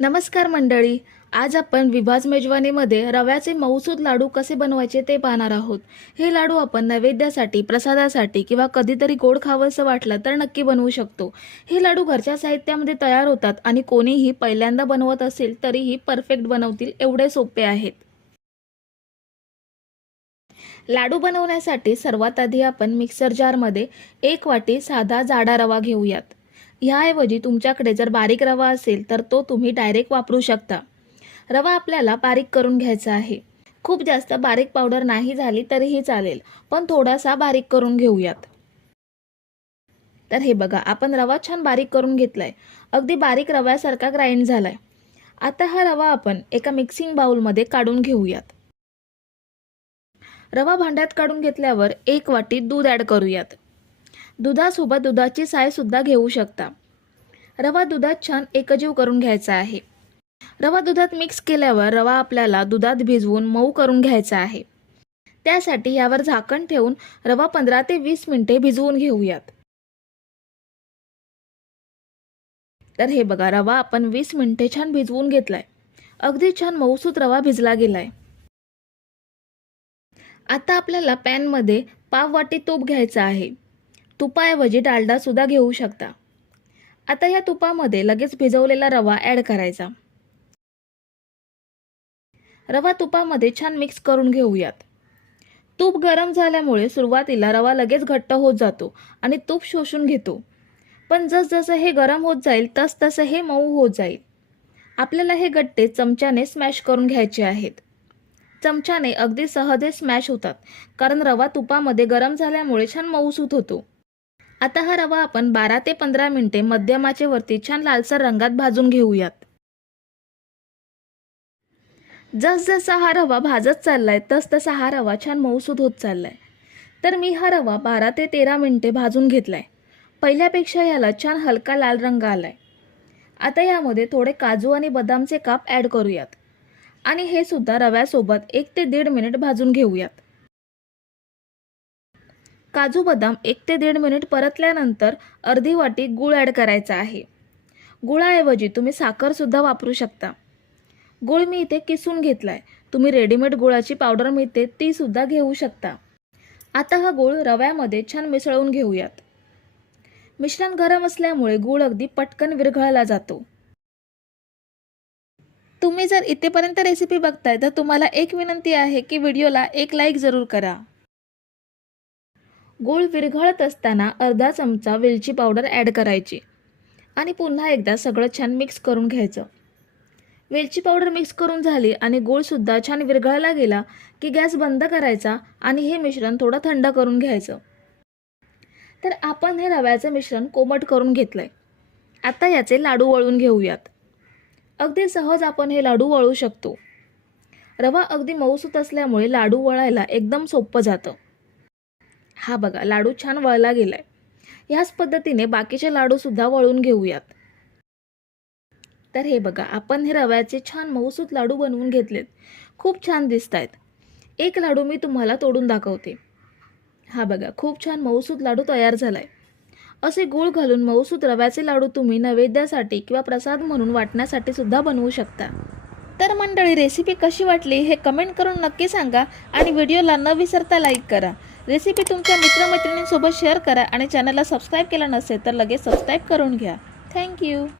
नमस्कार मंडळी आज आपण विभाज मेजवानीमध्ये रव्याचे मऊसूद लाडू कसे बनवायचे ते पाहणार आहोत. हे लाडू आपण नैवेद्यासाठी प्रसादासाठी किंवा कधीतरी गोड खावंसं वाटलं तर नक्की बनवू शकतो. हे लाडू घरच्या साहित्यामध्ये तयार होतात आणि कोणीही पहिल्यांदा बनवत असेल तरीही परफेक्ट बनवतील एवढे सोपे आहेत. लाडू बनवण्यासाठी सर्वात आधी आपण मिक्सर जारमध्ये एक वाटी साधा जाडा रवा घेऊयात. ह्याऐवजी तुमच्याकडे जर बारीक रवा असेल तर तो तुम्ही डायरेक्ट वापरू शकता. रवा आपल्याला बारीक करून घ्यायचा आहे. खूप जास्त बारीक पावडर नाही झाली तरीही चालेल पण थोडासा बारीक करून घेऊयात. तर हे बघा आपण रवा छान बारीक करून घेतलाय. अगदी बारीक रव्यासारखा ग्राइंड झालाय. आता हा रवा आपण एका मिक्सिंग बाउलमध्ये काढून घेऊयात. रवा भांड्यात काढून घेतल्यावर एक वाटी दूध ॲड करूयात. दुधासोबत दुधाची सायसुद्धा घेऊ शकता. रवा दुधात छान एकजीव करून घ्यायचा आहे. रवा दुधात मिक्स केल्यावर रवा आपल्याला दुधात भिजवून मऊ करून घ्यायचा आहे. त्यासाठी यावर झाकण ठेवून रवा पंधरा ते वीस मिनिटे भिजवून घेऊयात. तर हे बघा रवा आपण वीस मिनिटे छान भिजवून घेतलाय. अगदी छान मऊसूत रवा भिजला गेलाय. आता आपल्याला पॅनमध्ये पाव वाटी तूप घ्यायचं आहे. तुपाऐवजी डालडासुद्धा घेऊ शकता. आता या तुपामध्ये लगेच भिजवलेला रवा ॲड करायचा. रवा तुपामध्ये छान मिक्स करून घेऊयात. तूप गरम झाल्यामुळे सुरुवातीला रवा लगेच घट्ट होत जातो आणि तूप शोषून घेतो. पण जसजसं हे गरम होत जाईल तसतसं हे मऊ होत जाईल. आपल्याला हे गट्टे चमच्याने स्मॅश करून घ्यायचे आहेत. चमच्याने अगदी सहजे स्मॅश होतात कारण रवा तुपामध्ये गरम झाल्यामुळे छान मऊसूत होतो. आता हा रवा आपण बारा ते पंधरा मिनिटे मध्यमाचे वरती छान लालसर रंगात भाजून घेऊयात. जसजसा हा रवा भाजत चाललाय तसतसा हा रवा छान मऊसूद होत चाललाय. तर मी हा रवा बारा ते तेरा मिनिटे भाजून घेतलाय. पहिल्यापेक्षा याला छान हलका लाल रंग आलाय. आता यामध्ये थोडे काजू आणि बदामचे काप ॲड करूयात. आणि हे सुद्धा रव्यासोबत एक ते दीड मिनिट भाजून घेऊयात. काजू बदाम एक ते दीड मिनिट परतल्यानंतर अर्धी वाटी गूळ ॲड करायचा आहे. गुळाऐवजी तुम्ही साखरसुद्धा वापरू शकता. गूळ मी इथे किसून घेतला आहे तुम्ही रेडीमेड गुळाची पावडर मिळते तीसुद्धा घेऊ शकता. आता हा गूळ रव्यामध्ये छान मिसळून घेऊयात. मिश्रण गरम असल्यामुळे गूळ अगदी पटकन विरघळला जातो. तुम्ही जर इथेपर्यंत रेसिपी बघताय तर तुम्हाला एक विनंती आहे की व्हिडिओला एक लाईक जरूर करा. गूळ विरघळत असताना अर्धा चमचा वेलची पावडर ॲड करायची आणि पुन्हा एकदा सगळं छान मिक्स करून घ्यायचं. वेलची पावडर मिक्स करून झाली आणि गूळसुद्धा छान विरघळला गेला की गॅस बंद करायचा आणि हे मिश्रण थोडं थंड करून घ्यायचं. तर आपण हे रव्याचं मिश्रण कोमट करून घेतलं आहे आता याचे लाडू वळून घेऊयात. अगदी सहज आपण हे लाडू वळू शकतो. रवा अगदी मऊसूत असल्यामुळे लाडू वळायला एकदम सोपं जातं. हा बघा लाडू छान वळला गेलाय. ह्याच पद्धतीने बाकीचे लाडूसुद्धा वळून घेऊयात. तर हे बघा आपण हे रव्याचे छान मऊसूत लाडू बनवून घेतलेत. खूप छान दिसत आहेत एक लाडू मी तुम्हाला तोडून दाखवते. हा बघा खूप छान मऊसूत लाडू तयार झालाय. असे गूळ घालून मऊसूत रव्याचे लाडू तुम्ही नैवेद्यासाठी किंवा प्रसाद म्हणून वाटण्यासाठी सुद्धा बनवू शकता. तर मंडळी रेसिपी कशी वाटली हे कमेंट करून नक्की सांगा आणि व्हिडिओला न विसरता लाईक करा. रेसिपी तुमच्या मित्रमैत्रिणींसोबत शेअर करा आणि चॅनलला सबस्क्राईब केला नसेल तर लगेच सबस्क्राईब करून घ्या. थँक्यू